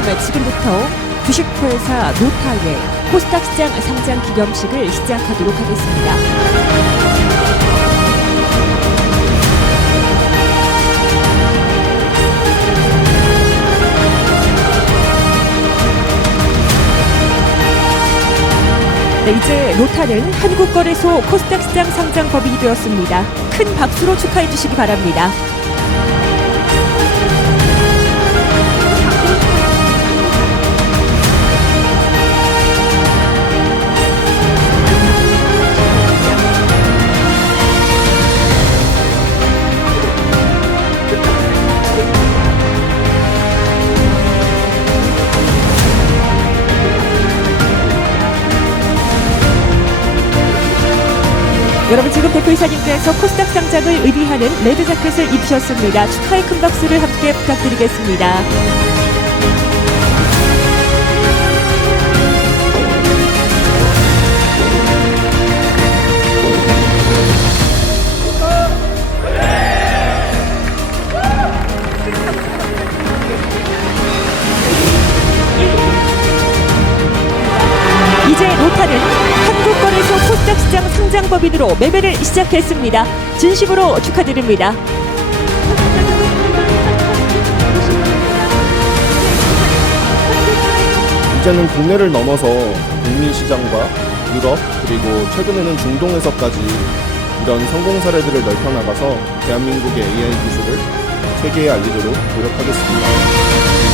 지금부터 주식회사 노타의 코스닥 시장 상장 기념식을 시작하도록 하겠습니다. 네, 이제 노타는 한국거래소 코스닥 시장 상장 법인이 되었습니다. 큰 박수로 축하해 주시기 바랍니다. 여러분 지금 대표이사님께서 코스닥 상장을 의미하는 레드 자켓을 입으셨습니다. 축하의 큰 박수를 함께 부탁드리겠습니다. 이제 코스닥 시장 상장법인으로 매매를 시작했습니다. 진심으로 축하드립니다. 이제는 국내를 넘어서 북미 시장과 유럽 그리고 최근에는 중동에서까지 이런 성공 사례들을 넓혀나가서 대한민국의 AI 기술을 세계에 알리도록 노력하겠습니다.